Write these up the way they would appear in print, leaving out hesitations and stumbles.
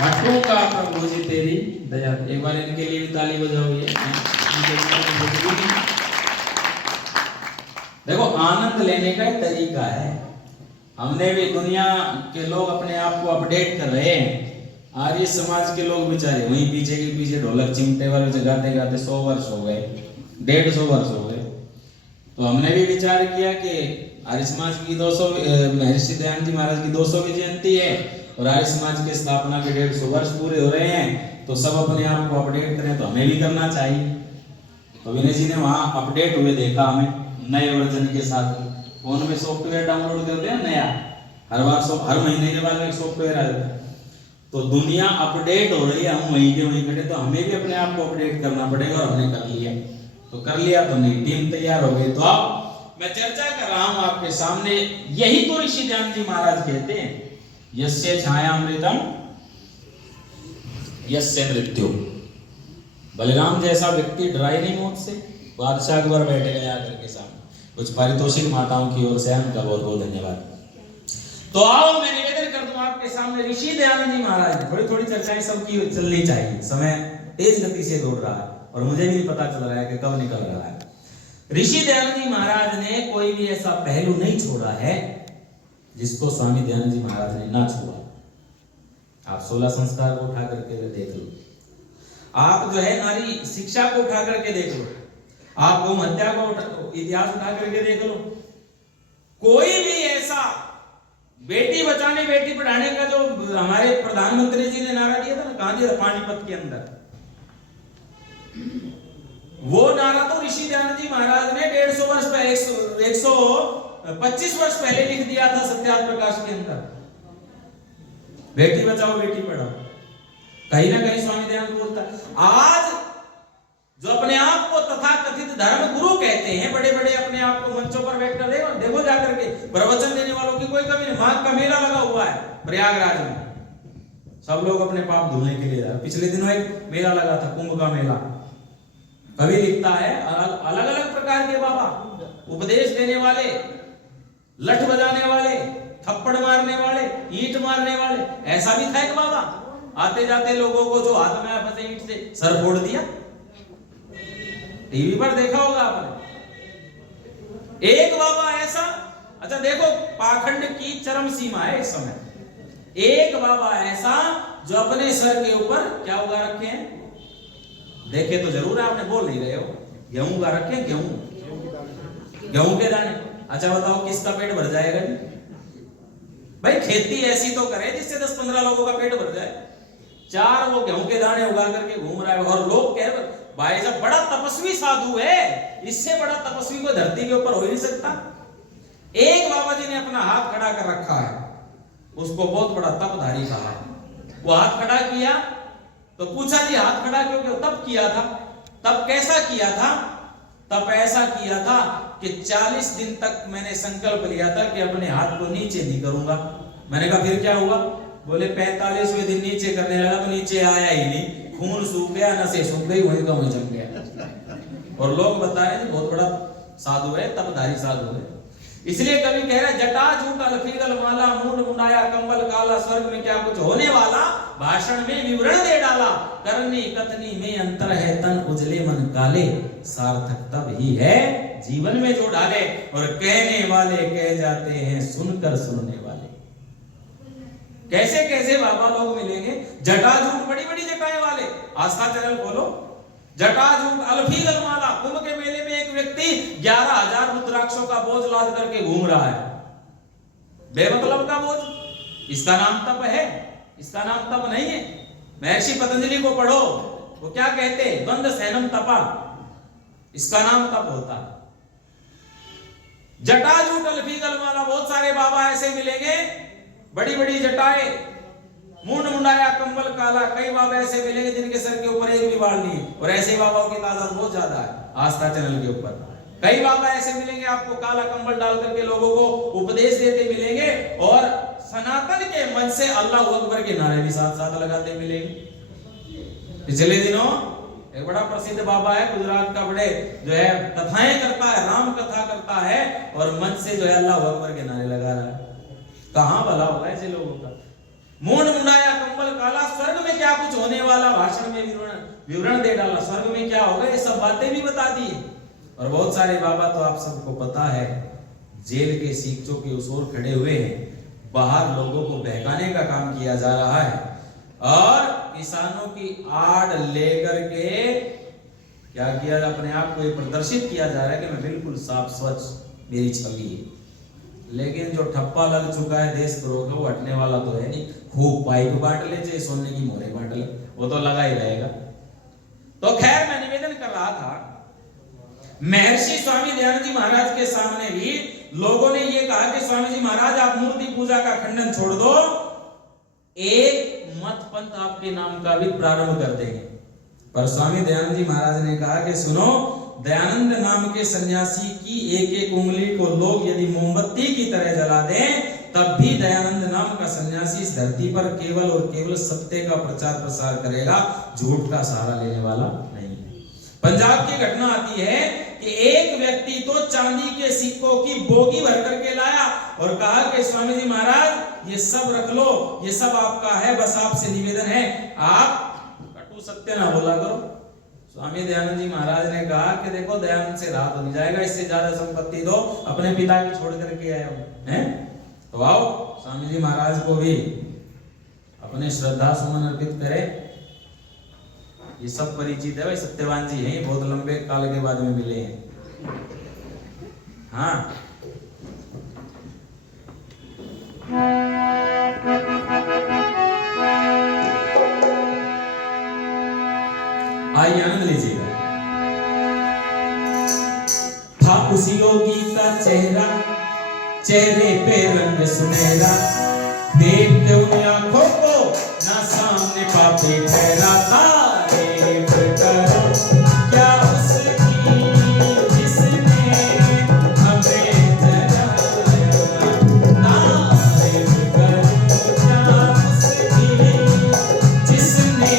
भट्टों का प्रभु जी तेरी दया। एक बार इनके लिए भी ताली बजाओ। देखो आनंद लेने का एक तरीका है। हमने भी दुनिया के लोग अपने आप को अपडेट कर रहे हैं। आर्य समाज के लोग बेचारे वहीं पीछे के पीछे ढोलक चिमटे वाले गाते गाते 100 वर्ष हो गए, 150 वर्ष हो गए। तो हमने भी विचार किया कि आर्य समाज की 200 महर्षि दयानंद जी महाराज की 200वीं जयंती है और आर्य समाज की स्थापना के 150 वर्ष पूरे हो रहे हैं, तो सब अपने आप को अपडेट करें, तो हमें भी करना चाहिए। तो विनय जी ने वहाँ अपडेट हुए देखा हमें नए वर्जन के साथ। फोन में सॉफ्टवेयर डाउनलोड करते हैं नया, हर महीने के बाद में एक सॉफ्टवेयर आ जाता है। तो दुनिया अपडेट हो रही है, हम वहीं के वहीं खड़े, तो हमें भी अपने आप को अपडेट करना पड़ेगा। और हमने कर लिया, तो कर लिया तो नई टीम तैयार हो गई। तो अब मैं चर्चा कर रहा हूं आपके सामने, यही तो ऋषि दयानंद जी महाराज कहते हैं, यस्य छायामृतम यस्य मृत्यु। बलराम जैसा व्यक्ति डराई नहीं मौत से, बादशाह अकबर बैठ गया करके सामने। कुछ पारितोषिक माताओं की ओर से उनका बहुत बहुत धन्यवाद। तो आओ मैं निवेदन कर दूं आपके सामने ऋषि दयानंद जी महाराज। थोड़ी थोड़ी चर्चाएं सबकी चलनी चाहिए, समय तेज गति से दौड़ रहा है और मुझे भी पता चल रहा है कि कब निकल रहा है। ऋषि दयानंद जी महाराज ने कोई भी ऐसा पहलू नहीं छोड़ा है जिसको स्वामी दयानंद जी महाराज ने ना छोड़ा। आप 16 संस्कार को उठा करके देख लो, आप जो है नारी शिक्षा को उठा करके देख लो, आप गौ हत्या को इतिहास उठा करके देख लो। कोई भी ऐसा बेटी बचाने बेटी पढ़ाने का जो हमारे प्रधानमंत्री जी ने नारा दिया था ना, कहां दिया था? पानीपत के अंदर। वो नारा तो ऋषि दयानंद जी महाराज ने 150 वर्ष पहले 125 वर्ष पहले लिख दिया था सत्याग्रह प्रकाश के अंदर। बेटी बचाओ बेटी पढ़ाओ, कहीं ना कहीं स्वामी दयानंद बोलता है। आज जो अपने आप को तथाकथित धर्म गुरु कहते हैं, बड़े बड़े अपने आप को मंचों पर बैठकर देखो जाकर के प्रवचन देने वालों की कोई कमी नहीं। माघ का मेला लगा हुआ है प्रयागराज में, सब लोग अपने पाप धुलने के लिए जा रहे। पिछले दिनों एक मेला लगा था, कुंभ का मेला। कवि लिखता है अलग अलग प्रकार के बाबा, उपदेश देने वाले, लठ बजाने वाले, थप्पड़ मारने वाले, ईंट मारने वाले। ऐसा भी था एक बाबा, आते जाते लोगों को जो हाथ में फंसे ईंट से सर फोड़ दिया। टीवी पर देखा होगा आपने। एक बाबा ऐसा, अच्छा देखो पाखंड की चरम सीमा है इस समय। एक बाबा ऐसा जो अपने सर के ऊपर क्या उगा रखे हैं, देखे तो जरूर आपने, बोल नहीं रहे हो। गेहूं उगा रखे हैं, गेहूं के दाने। अच्छा बताओ किसका पेट भर जाएगा जी? भाई खेती ऐसी तो करे जिससे 10-15 लोगों का पेट भर जाए। 4 वो गेहूं के दाने उगा करके घूम रहा है और लोग कह रहे भाई साहब बड़ा तपस्वी साधु है, इससे बड़ा तपस्वी को धरती के ऊपर हो ही नहीं सकता। एक बाबा जी ने अपना हाथ खड़ा कर रखा है, उसको बहुत बड़ा तपधारी कहा। वो हाथ खड़ा किया तो पूछा जी हाथ खड़ा क्यों तब किया था? तब कैसा किया था? तब ऐसा किया था कि 40 दिन तक मैंने संकल्प लिया था कि अपने हाथ को नीचे नहीं करूंगा। मैंने कहा फिर क्या हुआ? बोले 45वें दिन नीचे करने लगा तो नीचे आया ही नहीं, खून सूख गया, नसें सूख गई, वहीं का वहीं जम गया। और लोग बता रहे हैं बहुत बड़ा साधु है, तपधारी साधु है। इसलिए कवि कह रहा है जटा झूठ अलफीगल माला, मूंड मुंडाया कंबल काला, स्वर्ग में क्या कुछ होने वाला, भाषण में विवरण दे डाला। करनी कथनी में अंतर है, तन उजले मन काले, सार्थक तब ही है जीवन में जो डाले। और कहने वाले कह जाते हैं, सुनकर सुनने वाले। कैसे कैसे बाबा लोग मिलेंगे, जटाजूट बड़ी बड़ी जटाएं वाले। आस्था चैनल खोलो, जटाजूट अलफीगल माला। कुंभ के मेले में एक व्यक्ति 11,000 रुद्राक्षों का बोझ लाद करके घूम रहा है, बेमतलब का बोझ। इसका नाम तप है? इसका नाम तप नहीं है। महर्षि पतंजलि को पढ़ो, वो क्या कहते हैं? द्वंद्व सहनम तपा, इसका नाम तप होता है। जटाजूट अलफीगल माला, बहुत सारे बाबा ऐसे मिलेंगे, बड़ी बड़ी जटाएं, मूंड मुंडाया कंबल काला। कई बाबा ऐसे मिलेंगे जिनके सर के ऊपर एक भी बाल नहीं, और ऐसे बाबाओं की तादाद बहुत ज्यादा है आस्था चैनल के ऊपर। कई बाबा ऐसे मिलेंगे आपको काला कंबल डाल करके लोगों को उपदेश देते मिलेंगे, और सनातन के मन से अल्लाह अकबर के नारे भी साथ साथ लगाते मिलेंगे। पिछले दिनों एक बड़ा प्रसिद्ध बाबा है गुजरात का, बड़े जो है कथाएं करता है, राम कथा करता है, और मन से जो है अल्लाह अकबर के नारे लगा रहा है। कहां भला होगा ऐसे लोगों का? मूंड मुंडाया कंबल काला, स्वर्ग में क्या कुछ होने वाला, भाषण में विवरण दे डाला, स्वर्ग में क्या होगा ये सब बातें भी बता दी। और बहुत सारे बाबा तो आप सबको पता है जेल के सीखचों के उस ओर खड़े हुए हैं, बाहर लोगों को बहकाने का काम किया जा रहा है और किसानों की आड़ लेकर के क्या किया, अपने आप को ये प्रदर्शित किया जा रहा है कि मैं बिल्कुल साफ स्वच्छ मेरी छवि है। लेकिन जो ठप्पा लग चुका है देश द्रोह का वो हटने वाला तो है नहीं। खूब पाइप बांट ले चाहे सोने की मोहरें बांट ले, वो तो लगा ही रहेगा। तो खैर मैं निवेदन कर रहा था, महर्षि स्वामी दयानंद जी महाराज के सामने भी लोगों ने ये कहा कि स्वामी जी महाराज आप मूर्ति पूजा का खंडन छोड़ दो, एक मत पंथ आपके नाम का भी प्रारंभ कर देंगे। पर स्वामी दयानंद जी महाराज ने कहा कि सुनो, दयानंद नाम के सन्यासी की एक एक उंगली को लोग यदि मोमबत्ती की तरह जला दें तब भी दयानंद नाम का सन्यासी इस धरती पर केवल और केवल सत्य का प्रचार प्रसार करेगा, झूठ का सहारा लेने वाला नहीं। पंजाब की घटना आती है कि एक व्यक्ति तो चांदी के सिक्कों की बोगी भर करके लाया और कहा कि स्वामी जी महाराज ये सब रख लो, ये सब आपका है, बस आपसे निवेदन है आप कटु सत्य ना बोला करो। स्वामी दयानंद जी महाराज ने कहा कि देखो दयानंद से राहत हो जाएगा, इससे ज्यादा संपत्ति दो, अपने पिता की छोड़ करके आए हो हैं, तो आओ स्वामी जी महाराज को भी अपने श्रद्धा सुमन अर्पित करें। ये सब परिचित है भाई, सत्यवान जी हैं, बहुत लंबे काल के बाद में मिले हैं। हाँ आइए आनंद लीजिएगा। था उस योगी का चेहरा, चेहरे पे रंग सुनहरा, देख के उन आंखों को ना सामने पापी ठहरा। तारीफ करो क्या उसकी जिसने हमें जगाया, तारीफ करो क्या उसकी जिसने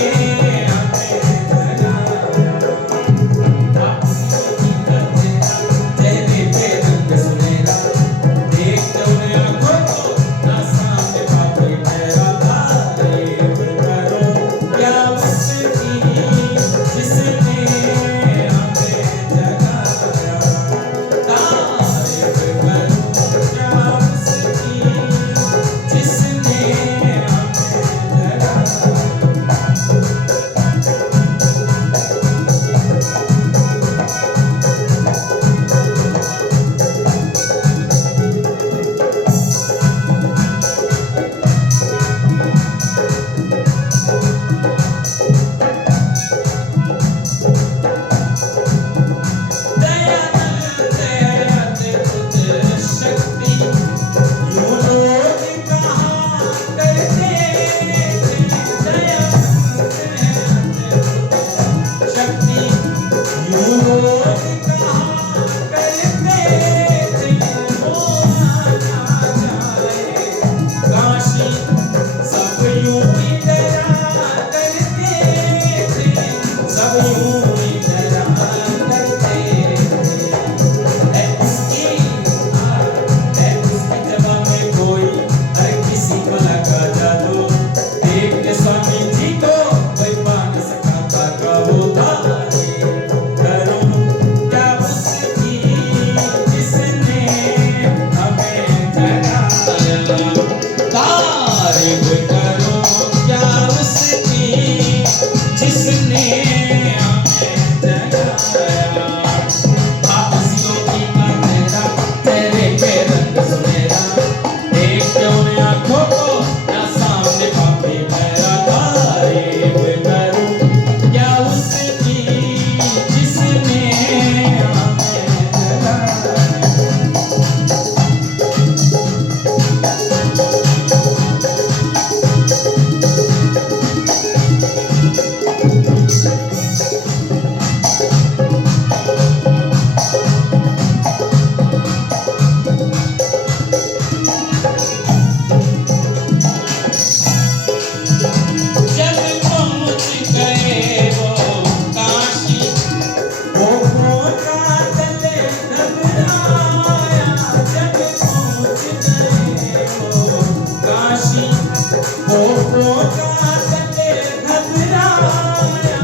लोगों का कटे घबराया,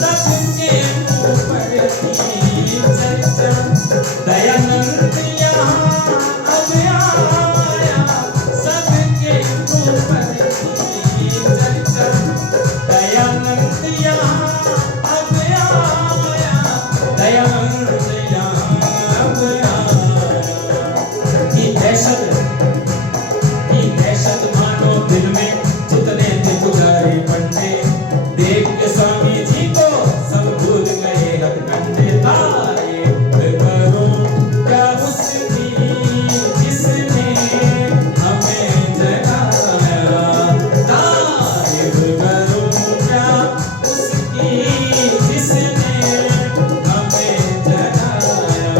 सबके मुंह पर थी चर्चा। दयानंद यहाँ अब आया, सबके मुंह पर थी चर्चा। दयानंद यहाँ अब आया, दयानंद यहाँ अब आया। की दहशत मानो दिल में जितने थे पुजारी पंडे, देख के स्वामी जी को सब भूल गए हथकंडे। तारीफ करो क्या उसकी जिसने हमें जगाया, तारीफ करो क्या उसकी जिसने हमें जगाया।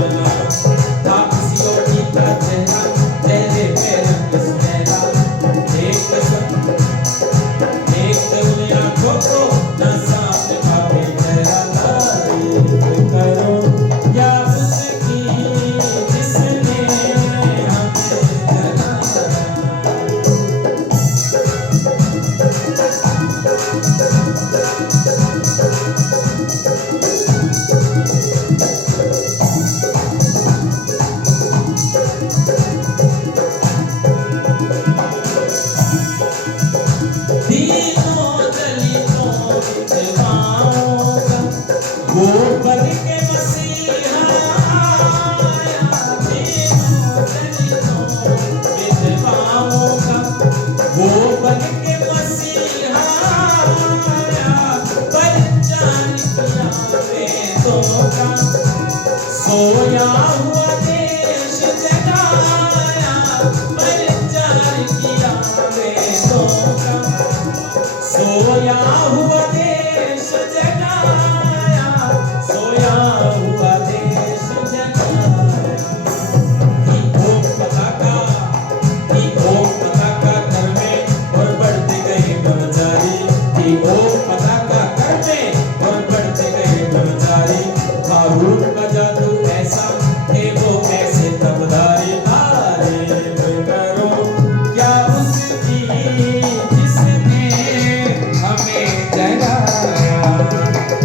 तापसियों की का चेहरा, चेहरे पे रंग सुनहरा, एक उन आँखों को न सामने पावे चेहरा। तारीफ करो या उसकी जिसने हमें जगाया। दीनों दलितों विधवाओं का वो बन के मसीहा आया। दीनों दलितों विधवाओं का वो बन के मसीहा आया। परिचार किया वेदों का, सोया हुआ देश जगाया। परिचार किया वेदों का, सोया हुआ देश जगाया। सोया हुआ देश जगाया। ओम पताका, ओम पताका कर में और बढ़ते गए ब्रह्मचारी। ओम पताका कर में और बढ़ते गए ब्रह्मचारी। हारून का जादू ऐसा है वो ऐसे तबदारी। तारीफ करो क्या उसकी जिसने हमें जगाया।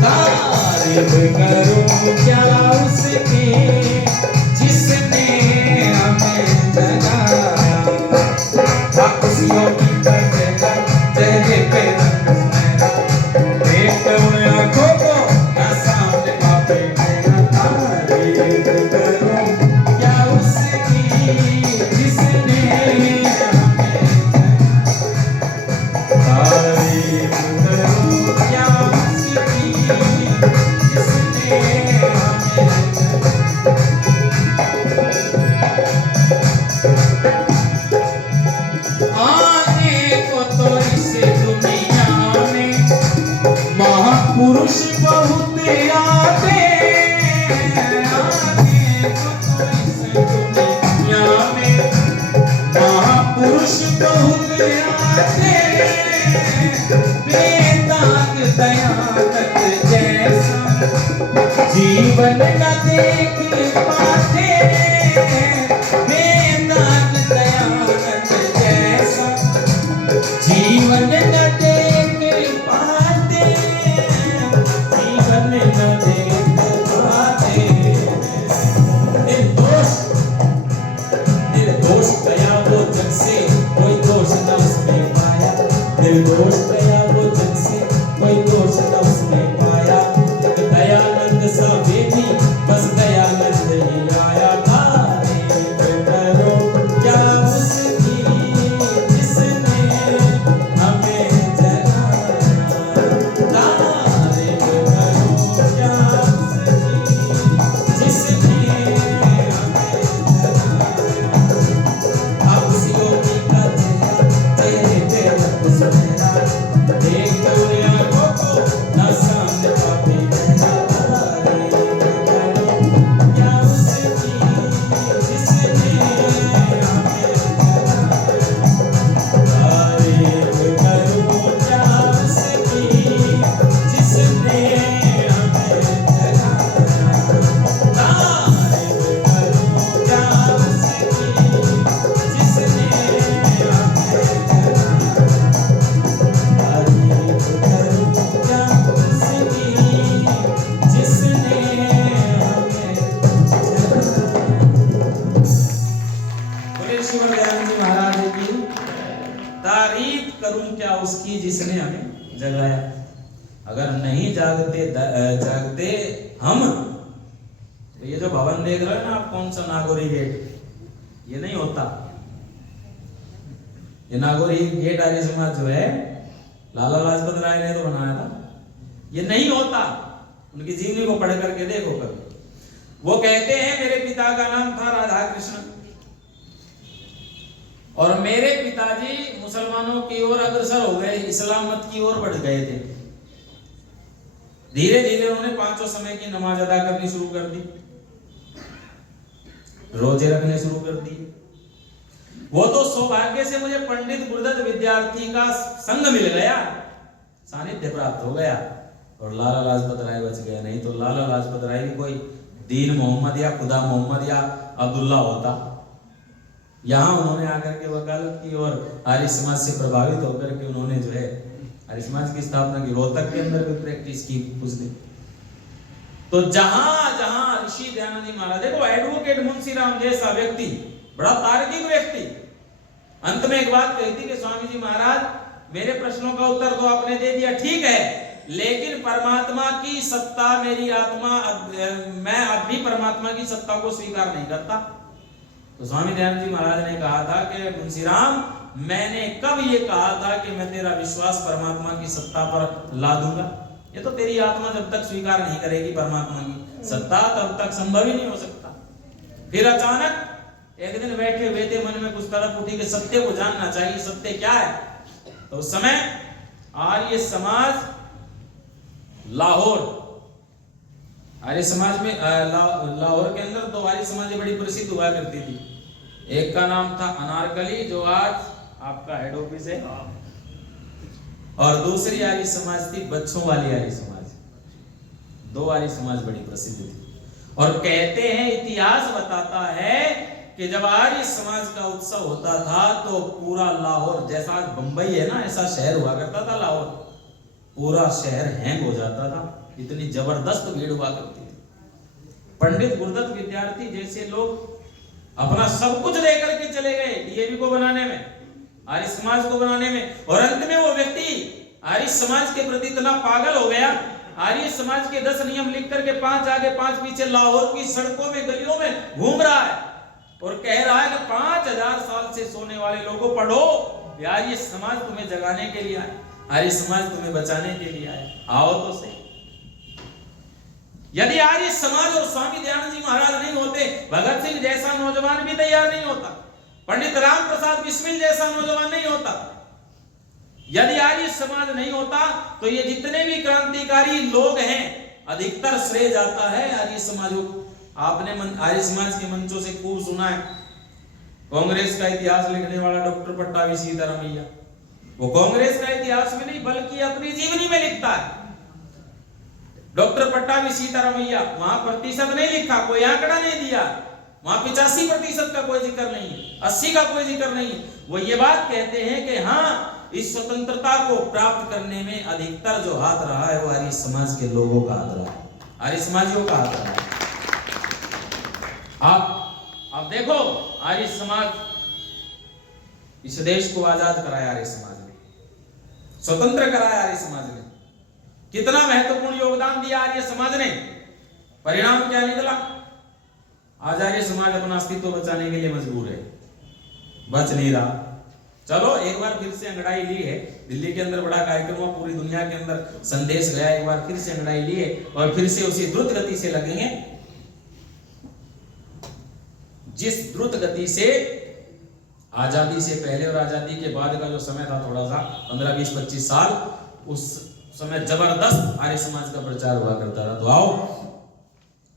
तारीफ करो क्या उसकी जिसने हमें जगाया। तापसियों की चेहरा, चेहरे पे रंग सुनहरा, देख उन आँखों को न सामने पावे चेहरा। तारीफ करो क्या उसकी जिसने हमें जगाया। तारीफ करो क्या उसकी जिसने हमें जगाया। आने को तो इस दुनिया में महापुरुष बहुत आते। आने को तो इस दुनिया में महापुरुष बहुत आते। बेदाग दयानंद जैसा जीवन न देख पाते। बेदाग दयानंद जैसा जीवन न देख पाते। जीवन न देख पाते। निर्दोष गया वो जग से, कोई दोष न उसमें पाया। निर्दोष गया वो जग से, कोई दोष न उसमें पाया। दयानंद सा बेबी बस दयानंद ही आया। तारीफ करो क्या उसकी जिसने हमें जगाया। तारीफ करो क्या उसकी जिसने हमें जगाया। तापसियों की का चेहरा, चेहरे पे रंग सुनहरा, करूं क्या उसकी जिसने हमें जगाया। अगर नहीं जागते हम, तो ये जो भवन देख रहे हैं ना आप, कौन सा नागौरी गेट, ये नहीं होता। ये नागौरी गेट आर्य समाज जो है लाला लाजपत राय ने तो बनाया था, ये नहीं होता। उनकी जीवनी को पढ़ करके देखो कभी। वो कहते हैं मेरे पिता का नाम था राधा कृष्ण और मेरे पिताजी मुसलमानों की ओर अग्रसर हो गए, इस्लाम मत की ओर बढ़ गए थे। धीरे धीरे उन्होंने 5 समय की नमाज अदा करनी शुरू कर दी, रोजे रखने शुरू कर दिए। वो तो सौभाग्य से मुझे पंडित गुरुदत्त विद्यार्थी का संग मिल गया, सानिध्य प्राप्त हो गया और लाला लाजपत राय बच गया। नहीं तो लाला लाजपत राय भी कोई दीन मोहम्मद या खुदा मोहम्मद या अब्दुल्ला होता। यहाँ उन्होंने आकर के वकालत की और आर्य समाज से प्रभावित होकर के उन्होंने जो है आर्य समाज की स्थापना की। रोहतक के अंदर भी प्रैक्टिस की कुछ दिन। तो जहां जहां ऋषि दयानंद जी महाराज, देखो एडवोकेट मुंशीराम जैसा व्यक्ति, बड़ा तार्किक व्यक्ति, अंत में एक बात कही थी कि स्वामी जी महाराज मेरे प्रश्नों का उत्तर तो आपने दे दिया, ठीक है, लेकिन परमात्मा की सत्ता, मेरी आत्मा, मैं अब भी परमात्मा की सत्ता को स्वीकार नहीं करता। तो स्वामी दयानंद जी महाराज ने कहा था कि मुंशीराम, मैंने कब ये कहा था कि मैं तेरा विश्वास परमात्मा की सत्ता पर ला दूंगा? ये तो तेरी आत्मा जब तक स्वीकार नहीं करेगी परमात्मा की सत्ता, तब तक संभव ही नहीं हो सकता। फिर अचानक एक दिन बैठे हुए थे, मन में कुछ तड़प उठी कि सत्य को जानना चाहिए, सत्य क्या है। तो उस समय आर्य समाज लाहौर, आर्य समाज में लाहौर के अंदर 2 आर्य समाज बड़ी प्रसिद्ध हुआ करती थी। एक का नाम था अनारकली, जो आज आपका हेड ऑफिस है, और दूसरी आर्य समाज थी बच्चों वाली आर्य समाज। 2 आर्य समाज बड़ी प्रसिद्ध थी। और कहते हैं, इतिहास बताता है कि जब आर्य समाज का उत्सव होता था तो पूरा लाहौर, जैसा आज बंबई है ना, ऐसा शहर हुआ करता था लाहौर, पूरा शहर हैंग हो जाता था, इतनी जबरदस्त भीड़ हुआ करती थी। पंडित गुरुदत्त विद्यार्थी जैसे लोग अपना सब कुछ लेकर के चले गए डीएवी को बनाने में, आर्य समाज को बनाने में, और अंत में वो व्यक्ति आर्य समाज के प्रति इतना पागल हो गया, आर्य समाज के 10 नियम लिख करके 5 आगे 5 पीछे लाहौर की सड़कों में गलियों में घूम रहा है और कह रहा है कि 5000 साल से सोने वाले लोगों पढ़ो, आर्य समाज तुम्हें जगाने के लिए आए, आर्य समाज तुम्हें बचाने के लिए आए, आओ तो सही। यदि आर्य समाज और स्वामी दयानंद जी महाराज नहीं होते, भगत सिंह जैसा नौजवान भी तैयार नहीं होता, पंडित राम प्रसाद बिस्मिल जैसा नौजवान नहीं होता। यदि आर्य समाज नहीं होता तो ये जितने भी क्रांतिकारी लोग हैं, अधिकतर श्रेय जाता है आर्य समाज को। आपने आर्य समाज के मंचों से खूब सुना है, कांग्रेस का इतिहास लिखने वाला डॉक्टर पट्टाभी सीतारामैया, वो कांग्रेस का इतिहास में नहीं बल्कि अपनी जीवनी में लिखता है। डॉक्टर पट्टाभी सीतारामैया, वहां प्रतिशत नहीं लिखा, कोई आंकड़ा नहीं दिया, वहां 85% का कोई जिक्र नहीं है, 80 का कोई जिक्र नहीं है। वो ये बात कहते हैं कि हाँ, इस स्वतंत्रता को प्राप्त करने में अधिकतर जो हाथ रहा है वो आर्य समाज के लोगों का हाथ रहा है, आर्य समाजियों का हाथ रहा है। आप देखो, आर्य समाज इस देश को आजाद कराया, आर्य समाज ने स्वतंत्र कराया, आर्य समाज ने कितना महत्वपूर्ण योगदान दिया आर्य समाज ने। परिणाम क्या निकला? आज आर्य समाज अपना अस्तित्व बचाने के लिए मजबूर है, बच नहीं रहा। चलो एक बार फिर से अंगड़ाई ली है, दिल्ली के अंदर बड़ा कार्यक्रम हुआ, पूरी दुनिया के अंदर संदेश गया, एक बार फिर से अंगड़ाई ली है और फिर से उसी द्रुत गति से लगेंगे जिस द्रुत गति से आजादी से पहले और आजादी के बाद का जो समय था, थोड़ा सा 15, 20, 25 साल, उस समय जबरदस्त आर्य समाज का प्रचार हुआ करता था। तो आओ,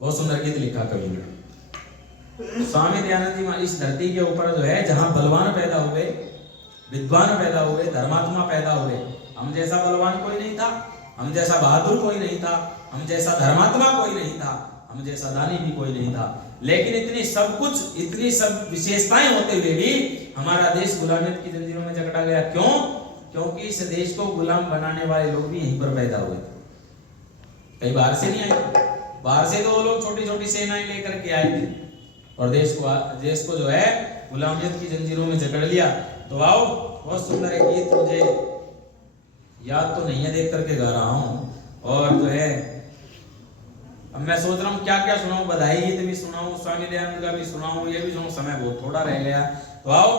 बहुत सुंदर गीत लिखा कवि ने स्वामी दयानंद जी। इस धरती के ऊपर जो है, जहां बलवान पैदा हुए, विद्वान पैदा हुए, धर्मात्मा पैदा हुए, हम जैसा बलवान कोई नहीं था, हम जैसा बहादुर कोई नहीं था, हम जैसा धर्मात्मा कोई नहीं था, हम जैसा दानी भी कोई नहीं था, लेकिन इतनी सब विशेषताएं होते हुए भी हमारा देश गुलामियत की जंजीरों में जकड़ा गया। क्यों? क्योंकि इस देश को गुलाम बनाने वाले लोग भी यहीं पर पैदा हुए, कहीं बाहर से नहीं आए। बाहर से तो वो लोग छोटी छोटी सेनाएं लेकर के आए थे और देश को जो है गुलामियत की जंजीरों में जकड़ लिया। तो आओ, बहुत सुंदर एक गीत मुझे याद तो नहीं है, देख करके गा रहा हूँ। और जो है अब मैं सोच रहा हूँ क्या क्या सुनाऊं, बधाई गीत भी सुनाऊं, स्वामी दयानंद का भी सुनाऊं, ये भी सुनाऊं, समय बहुत थोड़ा रह गया। तो आओ